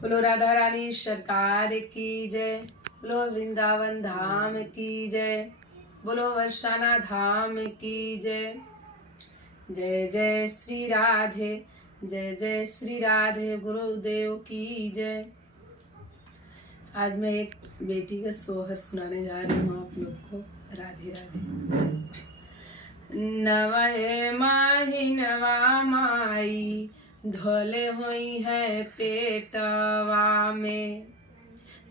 बोलो राधा रानी सरकार की जय। बोलो वृंदावन धाम की जय। बोलो वर्षाना धाम की जय। जय जय श्री राधे, जय जय श्री राधे, गुरुदेव की जय। आज मैं एक बेटी का सोहर सुनाने जा रही हूँ आप लोग को। राधे राधे। नवहे माही नवा माई, ढोले हुई है पेटवा में।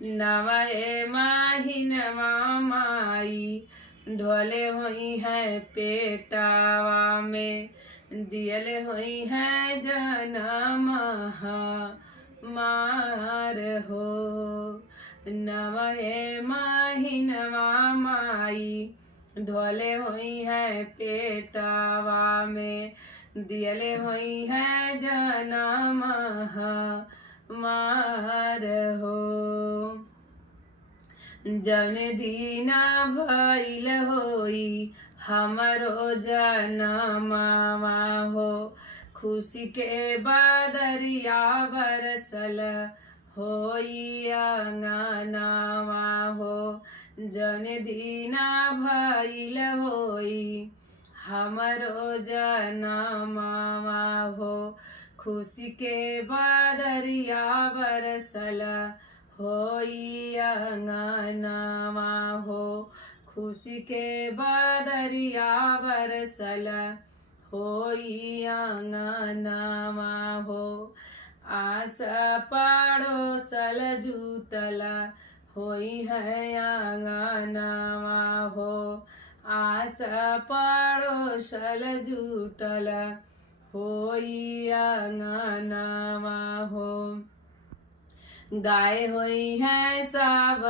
नवहे माही नवा माई, ढोले हुई है पेटवा में। दियले हुई है जनम मार हो। नवहे माही नवा माई, ढोले हुई है पेटवा में। दियले हुई है जनम मार हो। जन दीना भइल होई हमरो जनमवा हो। खुशी के बादरिया बरसल होई अंगनवा हो। जन दीना भइल होई हमरो जनमवा हो। खुशी के बादरिया बरसल होई अंगनवा हो। खुशी के बादरिया बरसल होई अंगनवा हो। आस पड़ोसल जुटल होई है अंगनवा हो। आस पड़ोसल जुटल होई अंगनवा हो। गाय होई है सब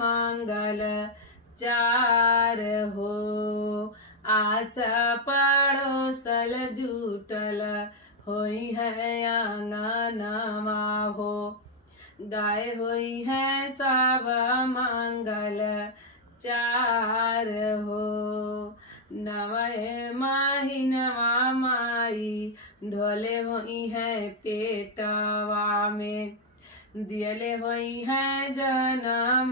मंगल चार हो। आस पड़ोसल जुटल होई है अंगनवा हो। गाय होई है सब मंगल चार हो। नवहे माही नवा माई, ढोले होई है पेटवा में। दियले होई है जनम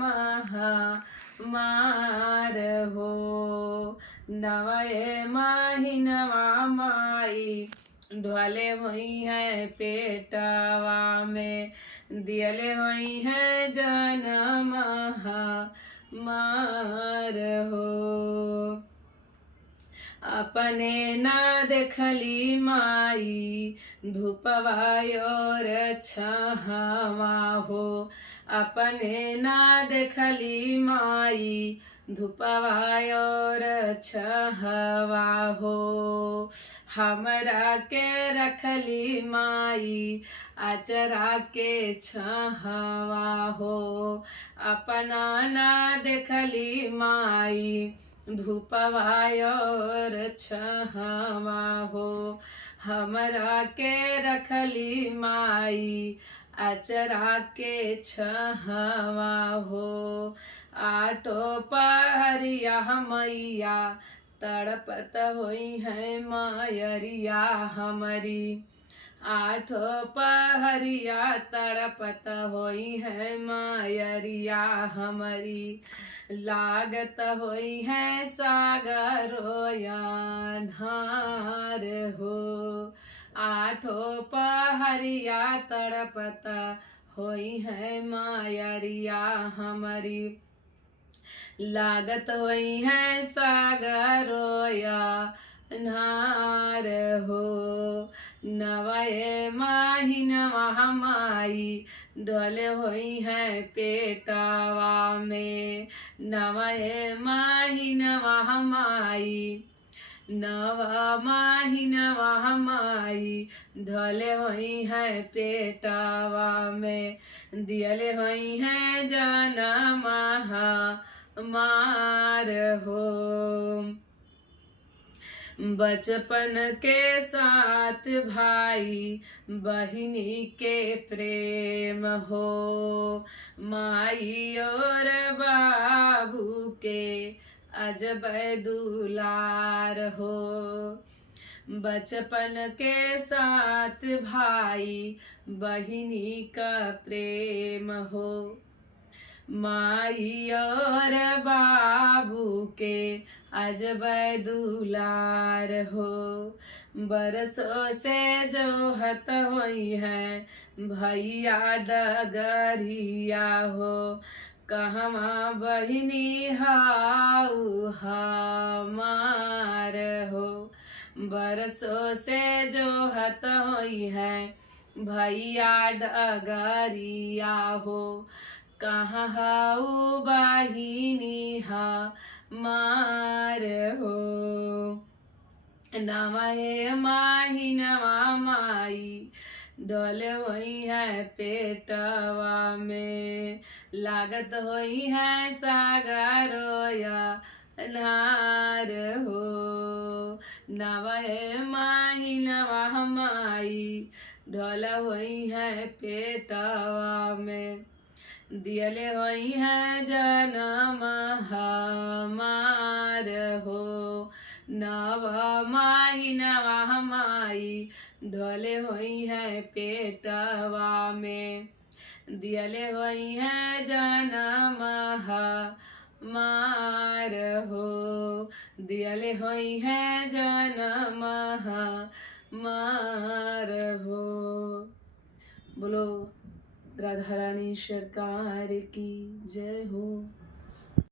मार हो। नवहे माही नवा माई, ढोले हुई है पेटवा में। दियले हुई है जनम मार हो। अपने ना देखली माई, धूपवायोर छहवा हो। अपने ना देखली माई, धूपवायोर छहवा हो। हमरा के रखली माई, आचरा के छहवा हो। अपना ना देखली माई, धूपवायोर छहवा हो। हमरा के रखली माई, आचरा के छहवा हो। आठो पहरिया मैया, तड़पत होई है मायरिया हमारी। आठो पहरिया तड़पत होई है मायरिया हमारी। लागत होई है सागरो अन्हार हो। आठो पहरिया तड़पत होई है मायरिया हमारी। लागत होई है सागरो अन्हार हो। नवहे माही नवा माई, ढोले होई है पेटवा में। नवहे माही नवा माई, नवा माही नवा माई, ढोले होई है पेटवा में। दियले होई है जनम मार हो। बचपन के साथ भाई बहिनी के प्रेम हो। माई और बाबू के अजब दुलार हो। बचपन के साथ भाई बहिनी का प्रेम हो, माई और बाबू के अजब दुलार हो। बरसों से जो हत हुई है भैया डगरिया हो, कहवा बहिनी हाउ हमार हो। बरसों से जो हत हुई है भैया डगरिया हो, कहाँ हाउ बहिनी हमार हो। नवाए माही नवा माई डोले हुई है पेटवा में, लागत हुई है सागरोया नार हो। नवाए माही नवा माई डोले हुई है पेटवा में, दियले हुई है जनम हमार हो। नव माही नवा माई ढोले हुई है पेटवा में, दियले हुई है जनम हमार हो। दियले हुई है जनम हमार हो। बोलो राधा रानी सरकार की जय हो।